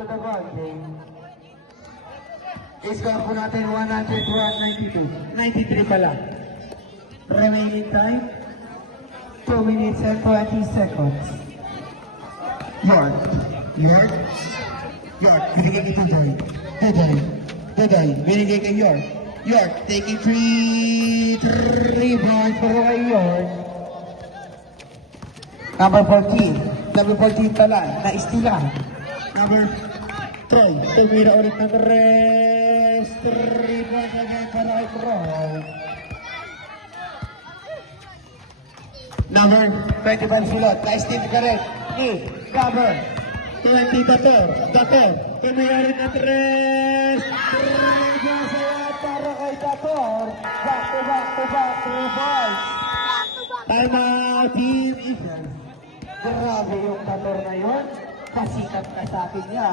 to the bonding. Score po natin 101-92. 93 pala. Remaining time, 2 minutes and 20 seconds. York. Binigay kay Tudoy. Binigay kay York. York, taking 3 points for kay York. Number 14 pala, na-istila. Number Troy, tumira ulit ng rest. 3 points naman para kay Troy. Number 25 sulot, na-steal ka rin. Cover. 20 Dator, tumira ulit ng rest. 3 points para kay Dator. Back to back, 2 points. Time out, Team Eagles. Grabe yung Dator na yun. Pasikat na sa akin niya.